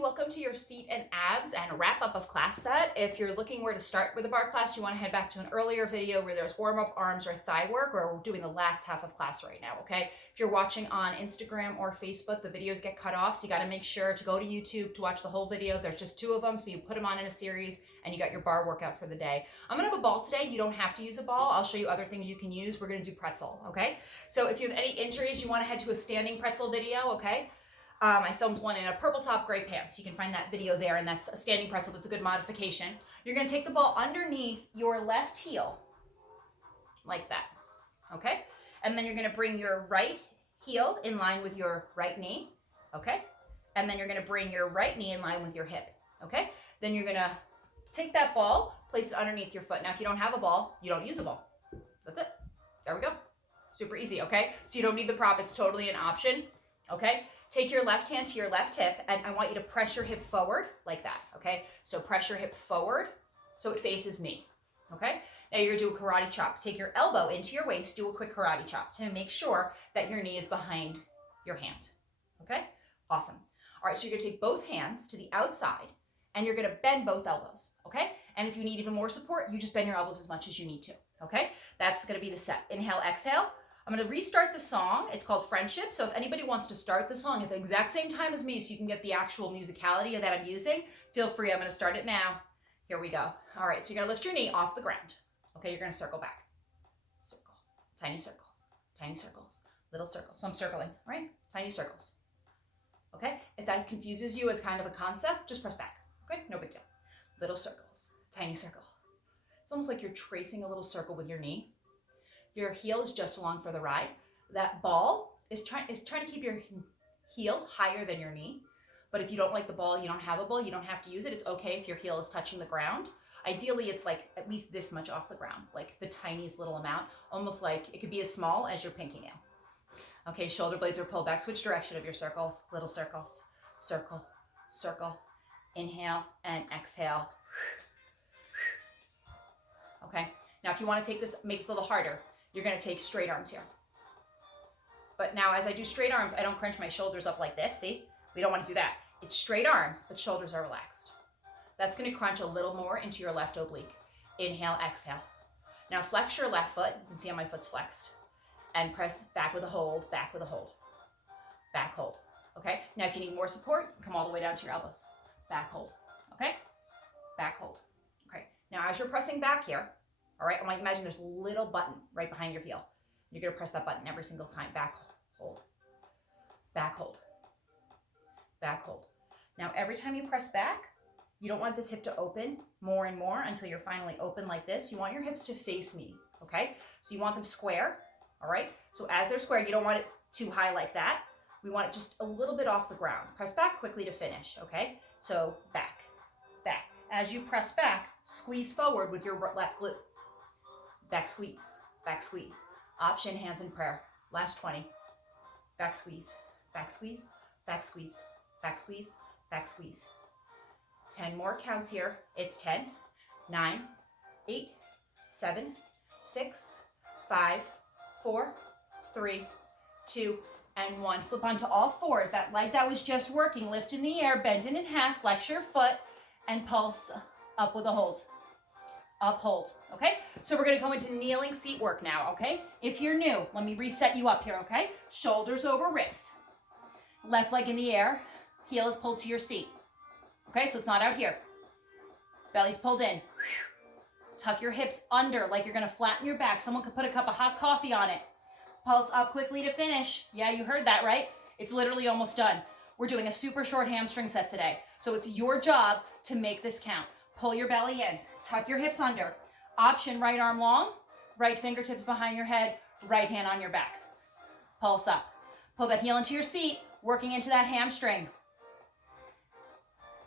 Welcome to your seat and abs and wrap up of class set. If you're looking where to start with the bar class, you want to head back to an earlier video where there's warm up arms or thigh work, or we're doing the last half of class right now, okay? If you're watching on Instagram or Facebook, the videos get cut off, so you got to make sure to go to YouTube to watch the whole video. There's just 2 of them, so you put them on in a series and you got your bar workout for the day. I'm gonna have a ball today. You don't have to use a ball. I'll show you other things you can use. We're gonna do pretzel, okay? So if you have any injuries, you want to head to a standing pretzel video, okay? I filmed one in a purple top, gray pants. You can find that video there, and that's a standing pretzel. That's a good modification. You're going to take the ball underneath your left heel, like that, okay? And then you're going to bring your right heel in line with your right knee, okay? And then you're going to bring your right knee in line with your hip, okay? Then you're going to take that ball, place it underneath your foot. Now, if you don't have a ball, you don't use a ball. That's it. There we go. Super easy, okay? So you don't need the prop. It's totally an option, okay? Take your left hand to your left hip, and I want you to press your hip forward like that, okay? So press your hip forward so it faces me, okay? Now you're gonna do a karate chop. Take your elbow into your waist, do a quick karate chop to make sure that your knee is behind your hand, okay? Awesome. All right, so you're gonna take both hands to the outside, and you're gonna bend both elbows, okay? And if you need even more support, you just bend your elbows as much as you need to, okay? That's gonna be the set. Inhale, exhale. I'm going to restart the song. It's called Friendship. So if anybody wants to start the song at the exact same time as me so you can get the actual musicality that I'm using, feel free. I'm going to start it now. Here we go. All right, so you're going to lift your knee off the ground. Okay, you're going to circle back. Circle. Tiny circles. Tiny circles. Little circles. So I'm circling, right? Tiny circles. Okay? If that confuses you as kind of a concept, just press back. Okay? No big deal. Little circles. Tiny circle. It's almost like you're tracing a little circle with your knee. Your heel is just along for the ride. That ball is trying to keep your heel higher than your knee. But if you don't like the ball, you don't have a ball, you don't have to use it. It's okay if your heel is touching the ground. Ideally, it's like at least this much off the ground, like the tiniest little amount, almost like it could be as small as your pinky nail. Okay, shoulder blades are pulled back. Switch direction of your circles. Little circles. Circle, circle. Inhale and exhale. Okay, now if you want to take this, make this a little harder. You're going to take straight arms here. But now as I do straight arms, I don't crunch my shoulders up like this, see? We don't want to do that. It's straight arms, but shoulders are relaxed. That's going to crunch a little more into your left oblique. Inhale, exhale. Now flex your left foot. You can see how my foot's flexed. And press back with a hold, back with a hold. Back hold, okay? Now if you need more support, come all the way down to your elbows. Back hold, okay? Back hold, okay? Now as you're pressing back here, all right, I want you to imagine there's a little button right behind your heel. You're going to press that button every single time. Back, hold, back, hold, back, hold. Now, every time you press back, you don't want this hip to open more and more until you're finally open like this. You want your hips to face me, okay? So you want them square, all right? So as they're square, you don't want it too high like that. We want it just a little bit off the ground. Press back quickly to finish, okay? So back, back. As you press back, squeeze forward with your left glute. Back squeeze, back squeeze. Option, hands in prayer. Last 20. Back squeeze, back squeeze, back squeeze, back squeeze, back squeeze. 10 more counts here. It's 10, 9, 8, 7, 6, 5, 4, 3, 2, and 1. Flip onto all fours. That leg that was just working. Lift in the air, bend it in half, flex your foot, and pulse up with a hold. Up, hold, okay? So we're gonna go into kneeling seat work now, okay? If you're new, let me reset you up here, okay? Shoulders over wrists. Left leg in the air, heel is pulled to your seat. Okay, so it's not out here. Belly's pulled in. Tuck your hips under like you're gonna flatten your back. Someone could put a cup of hot coffee on it. Pulse up quickly to finish. Yeah, you heard that, right? It's literally almost done. We're doing a super short hamstring set today. So it's your job to make this count. Pull your belly in, tuck your hips under. Option, right arm long, right fingertips behind your head, right hand on your back. Pulse up. Pull that heel into your seat, working into that hamstring.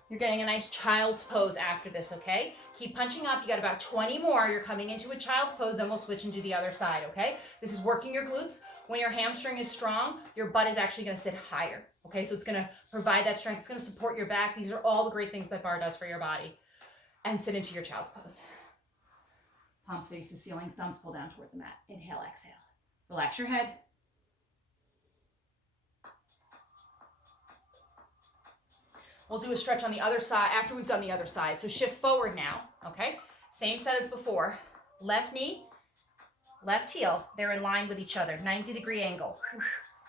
You're getting a nice child's pose after this, okay? Keep punching up. You got about 20 more. You're coming into a child's pose, then we'll switch and do the other side, okay? This is working your glutes. When your hamstring is strong, your butt is actually gonna sit higher, okay? So it's gonna provide that strength. It's gonna support your back. These are all the great things that barre does for your body. And sit into your child's pose. Palms face the ceiling, thumbs pull down toward the mat. Inhale, exhale. Relax your head. We'll do a stretch on the other side after we've done the other side. So shift forward now, okay? Same set as before. Left knee, left heel. They're in line with each other. 90-degree angle.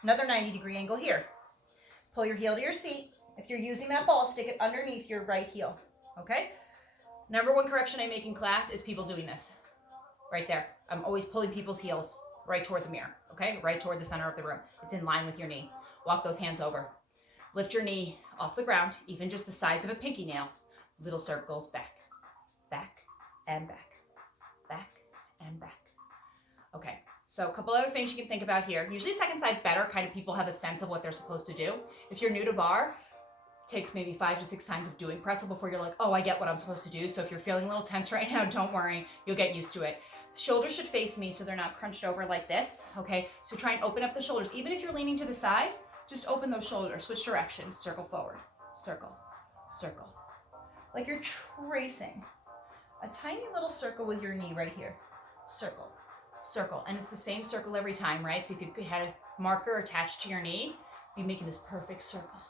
Another 90-degree angle here. Pull your heel to your seat. If you're using that ball, stick it underneath your right heel, okay? Number one correction I make in class is people doing this. Right there. I'm always pulling people's heels right toward the mirror, okay? Right toward the center of the room. It's in line with your knee. Walk those hands over. Lift your knee off the ground, even just the size of a pinky nail. Little circles back, back, and back, back, and back. Okay, so a couple other things you can think about here. Usually second side's better, kind of people have a sense of what they're supposed to do. If you're new to bar, it takes maybe 5 to 6 times of doing pretzel before you're like, oh, I get what I'm supposed to do. So if you're feeling a little tense right now, don't worry, you'll get used to it. Shoulders should face me so they're not crunched over like this, okay? So try and open up the shoulders. Even if you're leaning to the side, just open those shoulders, switch directions, circle forward, circle, circle. Like you're tracing a tiny little circle with your knee right here. Circle, circle. And it's the same circle every time, right? So if you had a marker attached to your knee, you're making this perfect circle.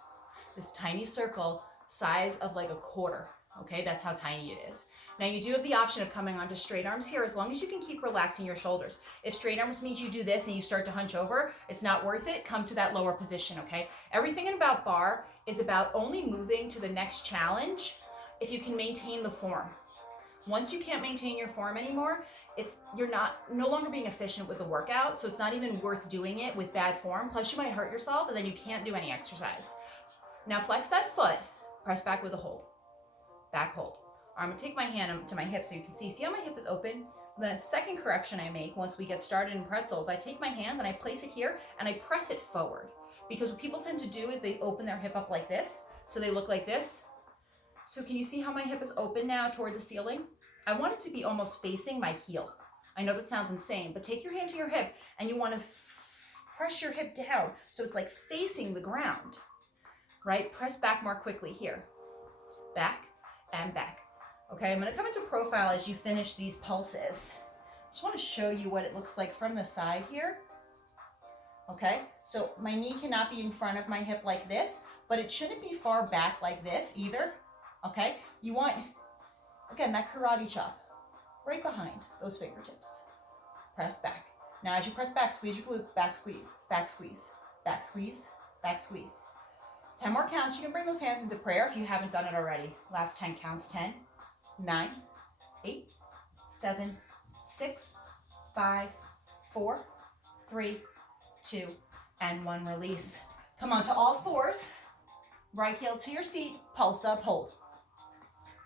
This tiny circle, size of like a quarter, okay? That's how tiny it is. Now you do have the option of coming onto straight arms here as long as you can keep relaxing your shoulders. If straight arms means you do this and you start to hunch over, it's not worth it. Come to that lower position, okay? Everything about bar is about only moving to the next challenge if you can maintain the form. Once you can't maintain your form anymore, you're no longer being efficient with the workout, so it's not even worth doing it with bad form. Plus you might hurt yourself and then you can't do any exercise. Now flex that foot, press back with a hold. Back hold. I'm gonna take my hand to my hip so you can see how my hip is open? The second correction I make once we get started in pretzels, I take my hand and I place it here and I press it forward. Because what people tend to do is they open their hip up like this, so they look like this. So can you see how my hip is open now toward the ceiling? I want it to be almost facing my heel. I know that sounds insane, but take your hand to your hip and you want to press your hip down so it's like facing the ground, right? Press back more quickly here. Back and back. Okay, I'm gonna come into profile as you finish these pulses. Just wanna show you what it looks like from the side here. Okay, so my knee cannot be in front of my hip like this, but it shouldn't be far back like this either. Okay, you want, again, that karate chop right behind those fingertips. Press back. Now as you press back, squeeze your glute, back squeeze, back squeeze, back squeeze, back squeeze. 10 more counts. You can bring those hands into prayer if you haven't done it already. Last 10 counts. 10, 9, 8, 7, 6, 5, 4, 3, 2, and 1. Release. Come on to all fours. Right heel to your seat. Pulse up, hold.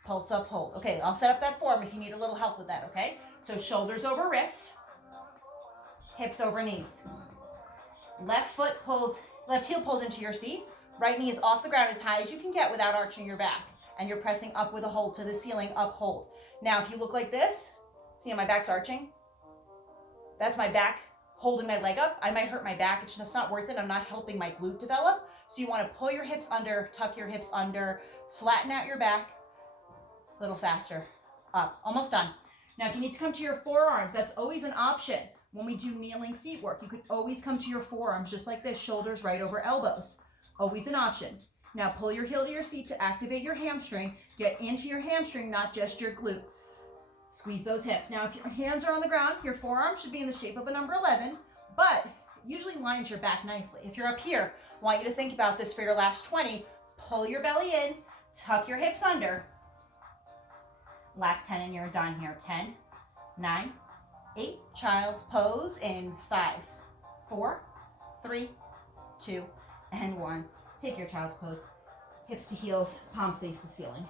Pulse up, hold. Okay, I'll set up that form if you need a little help with that, okay? So shoulders over wrist. Hips over knees. Left heel pulls into your seat. Right knee is off the ground as high as you can get without arching your back. And you're pressing up with a hold to the ceiling, up, hold. Now, if you look like this, see how my back's arching? That's my back holding my leg up. I might hurt my back. It's just not worth it. I'm not helping my glute develop. So you want to pull your hips under, tuck your hips under, flatten out your back. A little faster. Up. Almost done. Now, if you need to come to your forearms, that's always an option. When we do kneeling seat work, you could always come to your forearms just like this, shoulders right over elbows. Always an option. Now pull your heel to your seat to activate your hamstring. Get into your hamstring, not just your glute. Squeeze those hips. Now if your hands are on the ground, your forearm should be in the shape of a number 11, but usually lines your back nicely. If you're up here, I want you to think about this for your last 20. Pull your belly in, tuck your hips under. Last 10 and you're done here. 10, 9, 8, child's pose in 5, 4, 3, 2, and 1. Take your child's pose. Hips to heels, palms face the ceiling.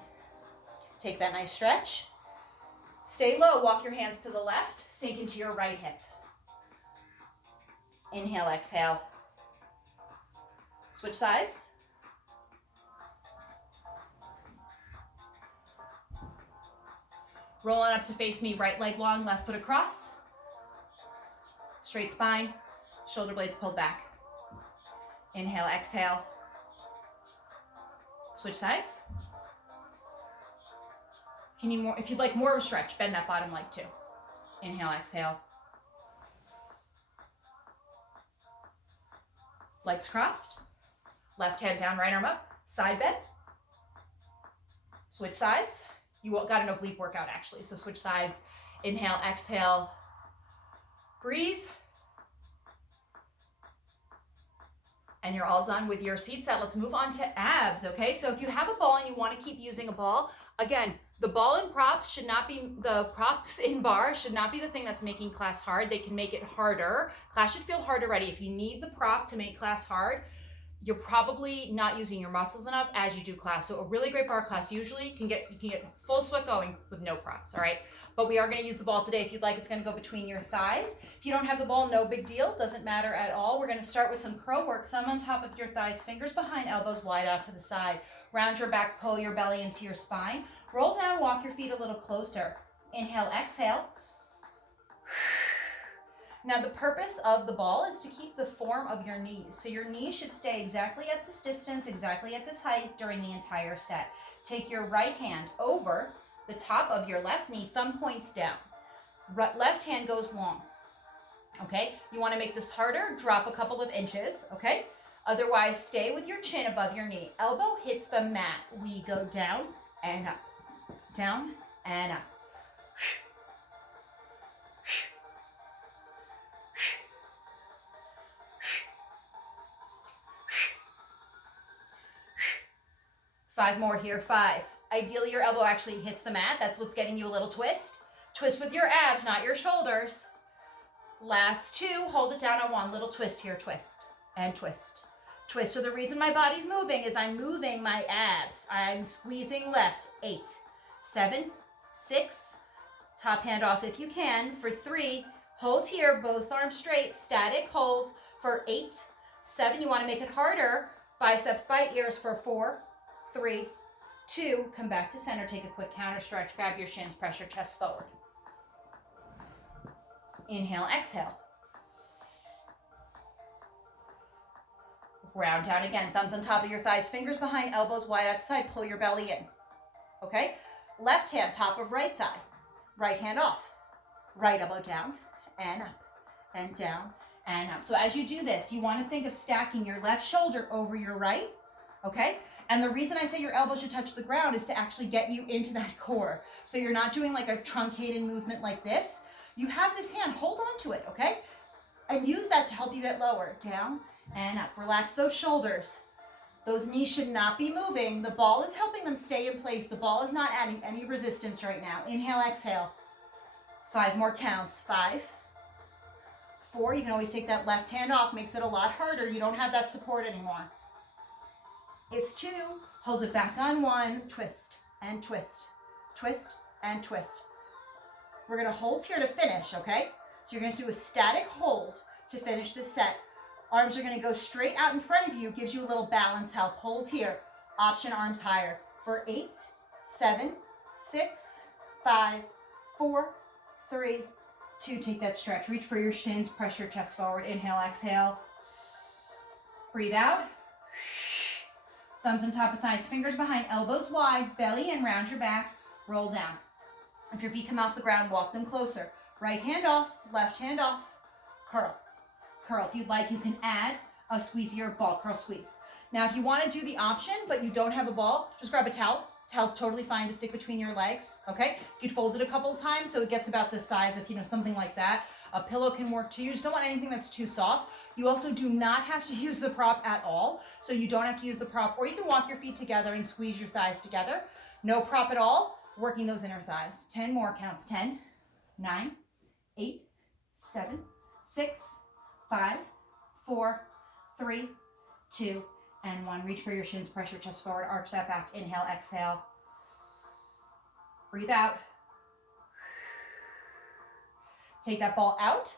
Take that nice stretch. Stay low, walk your hands to the left, sink into your right hip. Inhale, exhale. Switch sides. Rolling up to face me, right leg long, left foot across. Straight spine, shoulder blades pulled back. Inhale, exhale. Switch sides. If you'd like more of a stretch, bend that bottom leg too. Inhale, exhale. Legs crossed. Left hand down, right arm up. Side bend. Switch sides. You got an oblique workout actually, so switch sides. Inhale, exhale, breathe. And you're all done with your seat set. Let's move on to abs, okay? So if you have a ball and you want to keep using a ball, again, the ball and props should not be, the props in bar should not be the thing that's making class hard. They can make it harder. Class should feel hard already. If you need the prop to make class hard, you're probably not using your muscles enough as you do class. So a really great bar class usually you can get full sweat going with no props, all right? But we are gonna use the ball today. If you'd like, it's gonna go between your thighs. If you don't have the ball, no big deal, doesn't matter at all. We're gonna start with some curl work, thumb on top of your thighs, fingers behind, elbows wide out to the side. Round your back, pull your belly into your spine. Roll down, walk your feet a little closer. Inhale, exhale. Now the purpose of the ball is to keep the form of your knees. So your knees should stay exactly at this distance, exactly at this height during the entire set. Take your right hand over the top of your left knee, thumb points down. Left hand goes long, okay? You wanna make this harder, drop a couple of inches, okay? Otherwise, stay with your chin above your knee. Elbow hits the mat. We go down and up, down and up. 5 more here, 5. Ideally, your elbow actually hits the mat. That's what's getting you a little twist. Twist with your abs, not your shoulders. Last 2, hold it down on 1. Little twist here, twist and twist. Twist. So the reason my body's moving is I'm moving my abs. I'm squeezing left. 8, 7, 6. Top hand off if you can. For 3, hold here, both arms straight, static hold. For 8, 7, you want to make it harder. Biceps by ears for 4, 3, 2, come back to center, take a quick counter stretch, grab your shins, press your chest forward. Inhale, exhale. Round down again, thumbs on top of your thighs, fingers behind, elbows wide outside, pull your belly in, okay? Left hand, top of right thigh, right hand off, right elbow down, and up, and down, and up. So as you do this, you want to think of stacking your left shoulder over your right, okay? And the reason I say your elbow should touch the ground is to actually get you into that core. So you're not doing like a truncated movement like this. You have this hand, hold on to it, okay? And use that to help you get lower, down and up. Relax those shoulders. Those knees should not be moving. The ball is helping them stay in place. The ball is not adding any resistance right now. Inhale, exhale. 5 more counts. 5, 4, you can always take that left hand off, makes it a lot harder. You don't have that support anymore. It's 2, hold it back on 1, twist and twist, twist and twist. We're gonna hold here to finish, okay? So you're gonna do a static hold to finish this set. Arms are gonna go straight out in front of you, gives you a little balance help. Hold here, option arms higher. For 8, 7, 6, 5, 4, 3, 2, take that stretch. Reach for your shins, press your chest forward. Inhale, exhale. Breathe out. Thumbs on top of thighs, fingers behind, elbows wide, belly in, round your back, roll down. If your feet come off the ground, walk them closer. Right hand off, left hand off, curl. Curl. If you'd like, you can add a squeeze here, ball curl squeeze. Now, if you want to do the option, but you don't have a ball, just grab a towel. Towel's totally fine to stick between your legs, okay? You could fold it a couple of times so it gets about the size of, something like that. A pillow can work too. You just don't want anything that's too soft. You also do not have to use the prop at all. So you don't have to use the prop, or you can walk your feet together and squeeze your thighs together. No prop at all, working those inner thighs. 10 more counts. 10, 9, 8, 7, 6, 5, 4, 3, 2, and 1. Reach for your shins, press your chest forward, arch that back. Inhale, exhale. Breathe out. Take that ball out,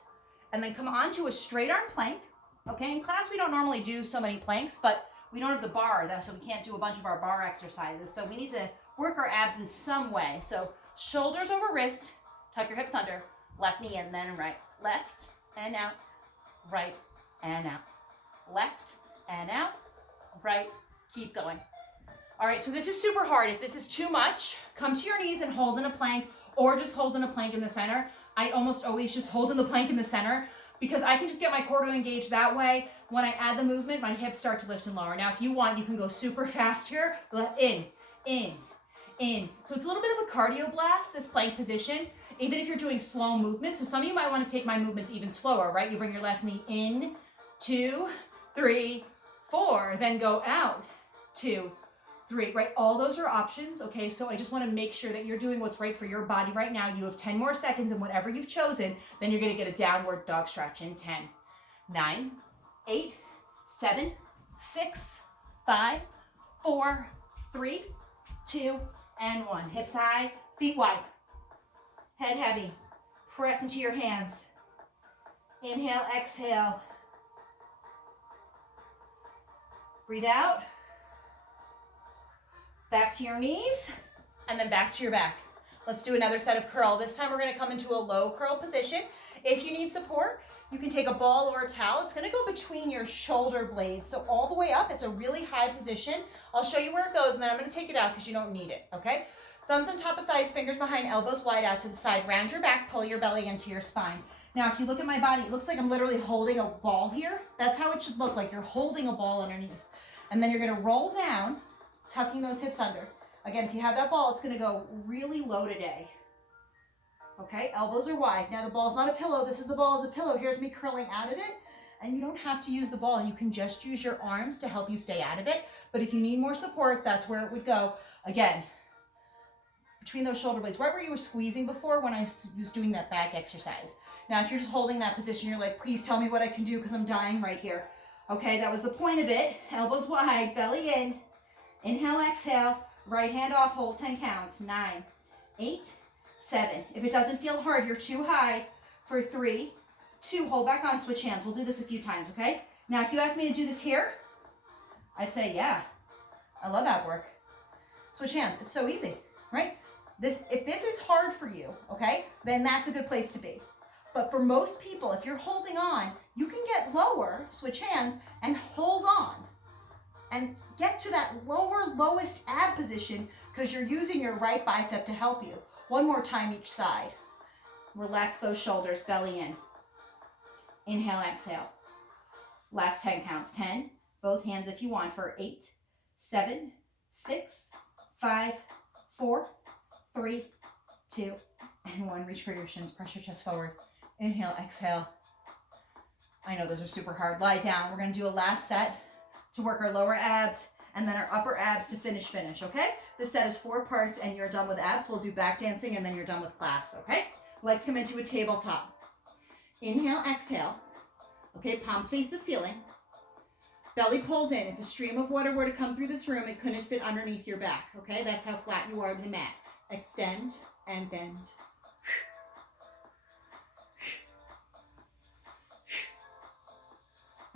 and then come on to a straight arm plank. Okay, in class we don't normally do so many planks, but we don't have the bar, so we can't do a bunch of our bar exercises. So we need to work our abs in some way. So shoulders over wrist, tuck your hips under, left knee in, then right. Left and out, right and out. Left and out, right, keep going. All right, so this is super hard. If this is too much, come to your knees and hold in a plank, or just hold in a plank in the center. I almost always just hold in the plank in the center because I can just get my core to engage that way. When I add the movement, my hips start to lift and lower. Now, if you want, you can go super fast here. In, in. So it's a little bit of a cardio blast, this plank position, even if you're doing slow movements. So some of you might want to take my movements even slower, right? You bring your left knee in, 2, 3, 4, then go out, 2, 3, right? All those are options, okay? So I just want to make sure that you're doing what's right for your body right now. You have 10 more seconds and whatever you've chosen, then you're going to get a downward dog stretch in 10, 9, 8, 7, 6, 5, 4, 3, 2, and 1. Hips high, feet wide. Head heavy. Press into your hands. Inhale, exhale. Breathe out. Back to your knees, and then back to your back. Let's do another set of curl. This time we're going to come into a low curl position. If you need support, you can take a ball or a towel. It's going to go between your shoulder blades. So all the way up, it's a really high position. I'll show you where it goes, and then I'm going to take it out because you don't need it, okay? Thumbs on top of thighs, fingers behind, elbows wide out to the side. Round your back, pull your belly into your spine. Now, if you look at my body, it looks like I'm literally holding a ball here. That's how it should look, like you're holding a ball underneath. And then you're going to roll down, tucking those hips under. Again, if you have that ball, it's going to go really low today. Okay, elbows are wide. Now the ball's not a pillow. This is the ball as a pillow. Here's me curling out of it. And you don't have to use the ball. You can just use your arms to help you stay out of it. But if you need more support, that's where it would go. Again, between those shoulder blades, right where you were squeezing before when I was doing that back exercise. Now, if you're just holding that position, you're like, please tell me what I can do because I'm dying right here. Okay, that was the point of it. Elbows wide, belly in. Inhale, exhale, right hand off, hold 10 counts. 9, 8, 7. If it doesn't feel hard, you're too high for 3, 2, hold back on, switch hands. We'll do this a few times, okay? Now, if you asked me to do this here, I'd say, yeah, I love that work. Switch hands, it's so easy, right? If this is hard for you, okay, then that's a good place to be. But for most people, if you're holding on, you can get lower, switch hands, and hold on. And get to that lowest ab position because you're using your right bicep to help you. One more time each side. Relax those shoulders, belly in. Inhale, exhale. Last 10 counts. 10, both hands if you want for 8, 7, 6, 5, 4, 3, 2, and 1. Reach for your shins, press your chest forward. Inhale, exhale. I know those are super hard. Lie down. We're going to do a last set to work our lower abs and then our upper abs to finish, okay? This set is 4 parts and you're done with abs. We'll do back dancing and then you're done with class, okay? Legs come into a tabletop. Inhale, exhale. Okay, palms face the ceiling. Belly pulls in. If a stream of water were to come through this room, it couldn't fit underneath your back, okay? That's how flat you are to the mat. Extend and bend.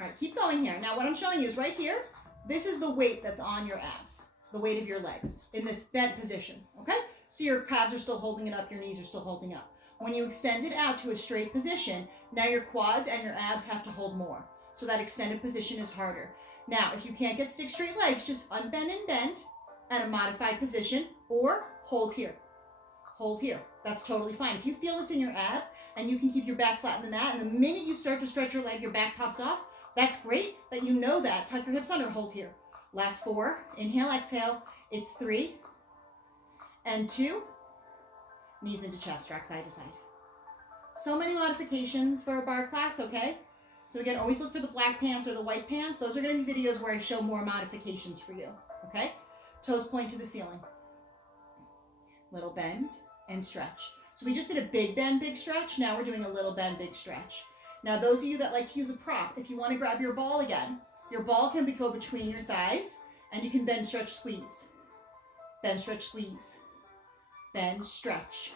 All right, keep going here. Now what I'm showing you is right here. This is the weight that's on your abs, the weight of your legs in this bent position, okay? So your calves are still holding it up, your knees are still holding up. When you extend it out to a straight position, now your quads and your abs have to hold more. So that extended position is harder. Now, if you can't get stick straight legs, just unbend and bend at a modified position or hold here. Hold here. That's totally fine. If you feel this in your abs and you can keep your back flat in the mat, and the minute you start to stretch your leg, your back pops off, that's great that you know that. Tuck your hips under, hold here. Last 4, inhale, exhale. It's 3 and 2. Knees into chest, rock side to side. So many modifications for a bar class, okay? So again, always look for the black pants or the white pants. Those are going to be videos where I show more modifications for you, okay? Toes point to the ceiling. Little bend and stretch. So we just did a big bend, big stretch. Now we're doing a little bend, big stretch. Now those of you that like to use a prop, if you want to grab your ball again, your ball can go between your thighs and you can bend, stretch, squeeze. Bend, stretch, squeeze. Bend, stretch.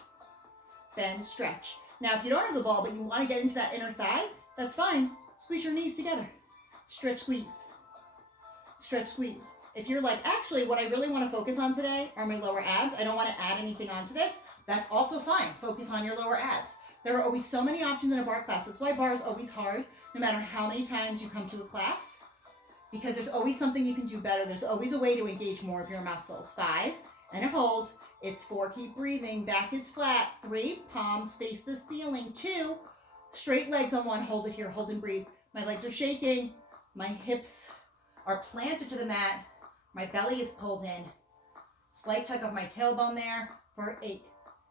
Bend, stretch. Now if you don't have the ball but you want to get into that inner thigh, that's fine. Squeeze your knees together. Stretch, squeeze. Stretch, squeeze. If you're like, actually what I really want to focus on today are my lower abs, I don't want to add anything onto this, that's also fine. Focus on your lower abs. There are always so many options in a bar class. That's why bar is always hard, no matter how many times you come to a class, because there's always something you can do better. There's always a way to engage more of your muscles. 5, and a hold. It's 4, keep breathing. Back is flat. 3, palms face the ceiling. 2, straight legs on 1. Hold it here, hold and breathe. My legs are shaking. My hips are planted to the mat. My belly is pulled in. It's slight tuck of my tailbone there for 8,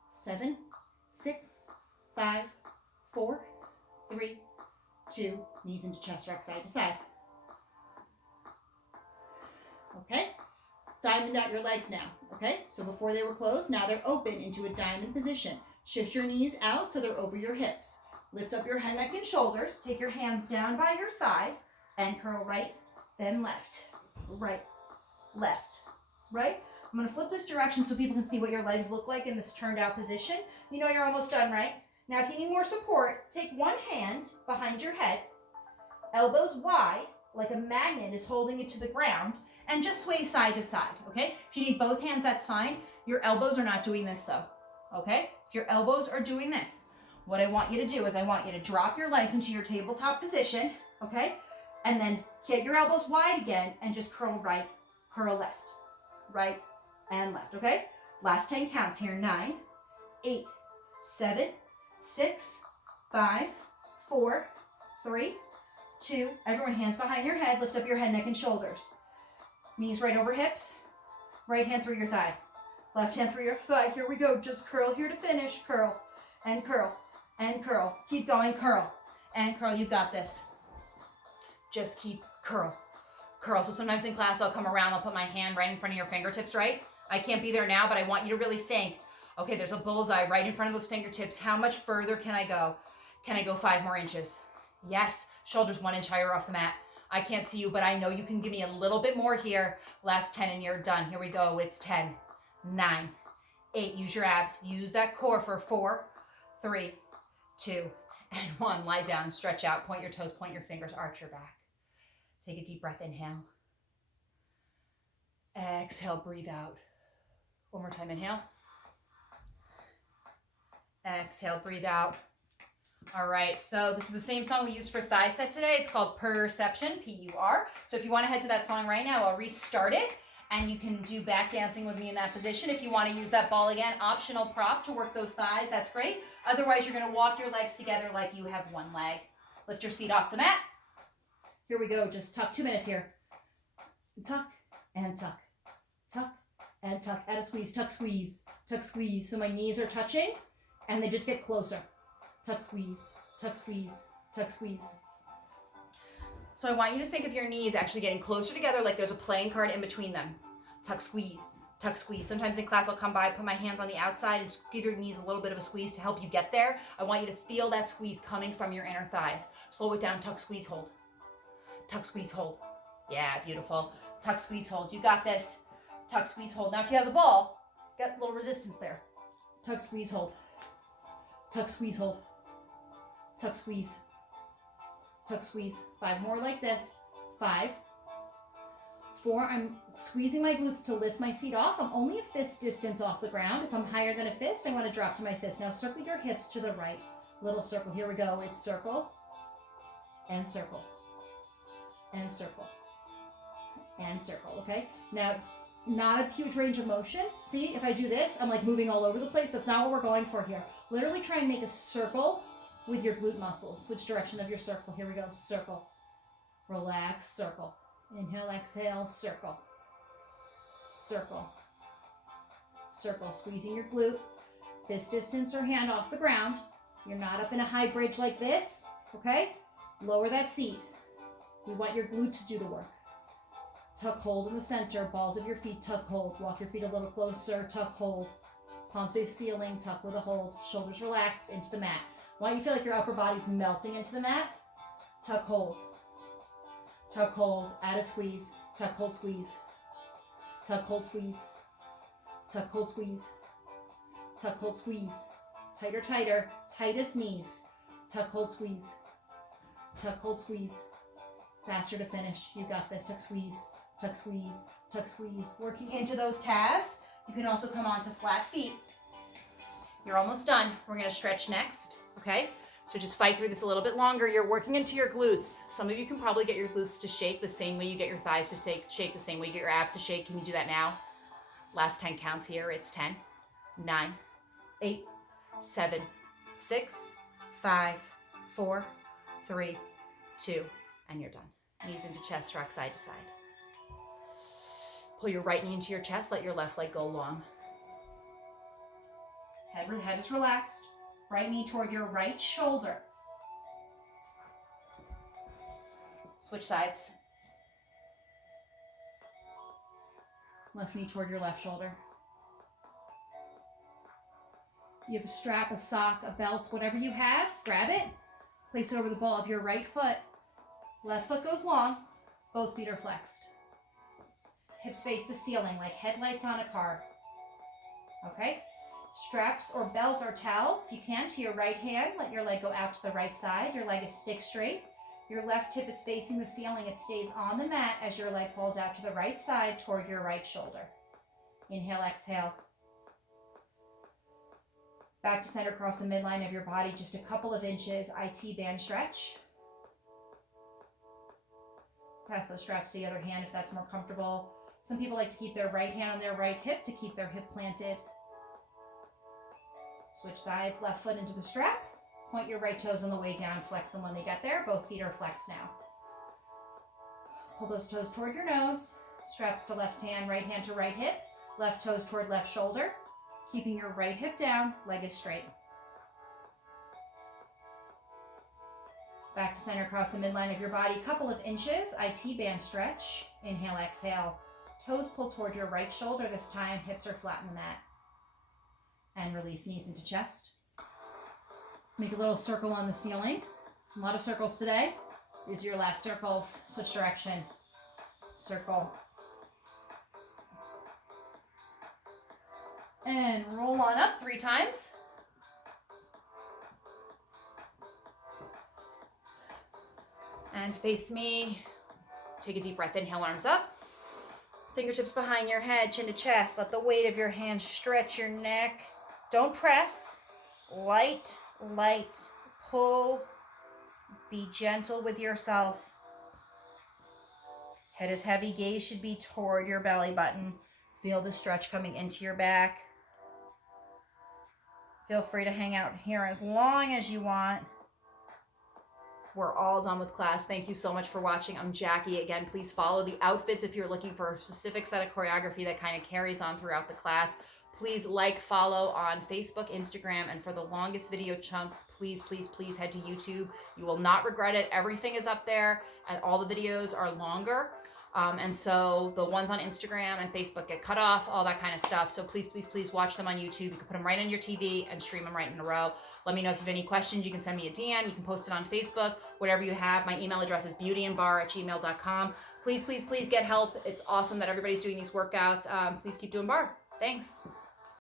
7, 6, 5, 4, 3, 2, knees into chest rock side to side. Okay, diamond out your legs now, okay? So before they were closed, now they're open into a diamond position. Shift your knees out so they're over your hips. Lift up your head, neck, and shoulders. Take your hands down by your thighs and curl right, then left, right, left, right. I'm gonna flip this direction so people can see what your legs look like in this turned out position. You know you're almost done, right? Now if you need more support, take one hand behind your head, elbows wide, like a magnet is holding it to the ground, and just sway side to side, okay? If you need both hands, that's fine. Your elbows are not doing this though, okay? If your elbows are doing this, what I want you to do is I want you to drop your legs into your tabletop position, okay? And then get your elbows wide again and just curl right, curl left, right, and left, okay? Last 10 counts here. 9, 8, 7, 6, 5, 4, 3, 2. Everyone, hands behind your head. Lift up your head, neck, and shoulders. Knees right over hips. Right hand through your thigh. Left hand through your thigh. Here we go. Just curl here to finish. Curl and curl and curl. Keep going. Curl and curl. You've got this. Just keep curl. Curl. So sometimes in class I'll come around, I'll put my hand right in front of your fingertips, right? I can't be there now, but I want you to really think, okay, there's a bullseye right in front of those fingertips. How much further can I go? Can I go 5 more inches? Yes. Shoulders 1 inch higher off the mat. I can't see you, but I know you can give me a little bit more here. Last 10 and you're done. Here we go. It's 10, 9, 8. Use your abs. Use that core for 4, 3, 2, and 1. Lie down, stretch out, point your toes, point your fingers, arch your back. Take a deep breath. Inhale. Exhale, breathe out. One more time. Inhale. Exhale, breathe out. All right, so this is the same song we used for thigh set today. It's called Perception, P-U-R. So if you want to head to that song right now, I'll restart it, and you can do back dancing with me in that position. If you want to use that ball again, optional prop to work those thighs, that's great. Otherwise, you're going to walk your legs together like you have one leg. Lift your seat off the mat. Here we go. Just tuck. 2 minutes here. Tuck and tuck. Tuck and tuck. Add a squeeze. Tuck, squeeze. Tuck, squeeze. So my knees are touching, and they just get closer. Tuck, squeeze, tuck, squeeze, tuck, squeeze. So I want you to think of your knees actually getting closer together like there's a playing card in between them. Tuck, squeeze, tuck, squeeze. Sometimes in class I'll come by, put my hands on the outside and give your knees a little bit of a squeeze to help you get there. I want you to feel that squeeze coming from your inner thighs. Slow it down. Tuck, squeeze, hold. Tuck, squeeze, hold. Yeah, beautiful. Tuck, squeeze, hold. You got this. Tuck, squeeze, hold. Now if you have the ball, get a little resistance there. Tuck, squeeze, hold. Tuck, squeeze, hold. Tuck, squeeze. Tuck, squeeze. 5 more like this. 5, 4. I'm squeezing my glutes to lift my seat off. I'm only a fist distance off the ground. If I'm higher than a fist, I want to drop to my fist. Now circle your hips to the right. Little circle. Here we go. It's circle and circle and circle and circle. Okay? Now, not a huge range of motion. See, if I do this, I'm like moving all over the place. That's not what we're going for here. Literally try and make a circle with your glute muscles. Switch direction of your circle. Here we go. Circle. Relax. Circle. Inhale, exhale. Circle. Circle. Circle. Squeezing your glute. Fist distance or hand off the ground. You're not up in a high bridge like this. Okay? Lower that seat. We want your glute to do the work. Tuck, hold in the center. Balls of your feet. Tuck, hold. Walk your feet a little closer. Tuck, hold. Palms face the ceiling. Tuck with a hold. Shoulders relaxed into the mat. Why you feel like your upper body's melting into the mat? Tuck, hold. Tuck, hold. Add a squeeze. Tuck, hold, squeeze. Tuck, hold, squeeze. Tuck, hold, squeeze. Tuck, hold, squeeze. Tighter, tighter. Tightest knees. Tuck, hold, squeeze. Tuck, hold, squeeze. Faster to finish. You got this. Tuck, squeeze. Tuck, squeeze. Tuck, squeeze. Working into those calves. You can also come onto flat feet. You're almost done. We're going to stretch next. Okay, so just fight through this a little bit longer. You're working into your glutes. Some of you can probably get your glutes to shake the same way you get your thighs to shake the same way you get your abs to shake. Can you do that now? Last 10 counts here. It's 10, 9, 8, 7, 6, 5, 4, 3, 2, and you're done. Knees into chest rock, side to side. Pull your right knee into your chest, let your left leg go long. Head is relaxed. Right knee toward your right shoulder. Switch sides. Left knee toward your left shoulder. You have a strap, a sock, a belt, whatever you have, grab it. Place it over the ball of your right foot. Left foot goes long. Both feet are flexed. Hips face the ceiling like headlights on a car. Okay? Straps or belt or towel, if you can, to your right hand. Let your leg go out to the right side. Your leg is stick straight. Your left hip is facing the ceiling. It stays on the mat as your leg falls out to the right side toward your right shoulder. Inhale, exhale. Back to center across the midline of your body, just a couple of inches. IT band stretch. Pass those straps to the other hand if that's more comfortable. Some people like to keep their right hand on their right hip to keep their hip planted. Switch sides, left foot into the strap. Point your right toes on the way down, flex them when they get there. Both feet are flexed now. Pull those toes toward your nose. Straps to left hand to right hip. Left toes toward left shoulder. Keeping your right hip down, leg is straight. Back to center across the midline of your body, couple of inches, IT band stretch. Inhale, exhale. Toes pull toward your right shoulder this time, hips are flat in the mat. And release knees into chest. Make a little circle on the ceiling. A lot of circles today. These are your last circles. Switch direction. Circle. And roll on up 3 times. And face me. Take a deep breath. Inhale, arms up. Fingertips behind your head, chin to chest. Let the weight of your hands stretch your neck. Don't press. Light, light. Pull. Be gentle with yourself. Head is heavy. Gaze should be toward your belly button. Feel the stretch coming into your back. Feel free to hang out here as long as you want. We're all done with class. Thank you so much for watching. I'm Jackie. Again, please follow the outfits if you're looking for a specific set of choreography that kind of carries on throughout the class. Please like, follow on Facebook, Instagram, and for the longest video chunks, please, please, please head to YouTube. You will not regret it. Everything is up there, and all the videos are longer. And so the ones on Instagram and Facebook get cut off, all that kind of stuff. So please, please, please watch them on YouTube. You can put them right on your TV and stream them right in a row. Let me know if you have any questions. You can send me a DM. You can post it on Facebook, whatever you have. My email address is beautyandbarre@gmail.com. Please, please, please get help. It's awesome that everybody's doing these workouts. Please keep doing barre. Thanks.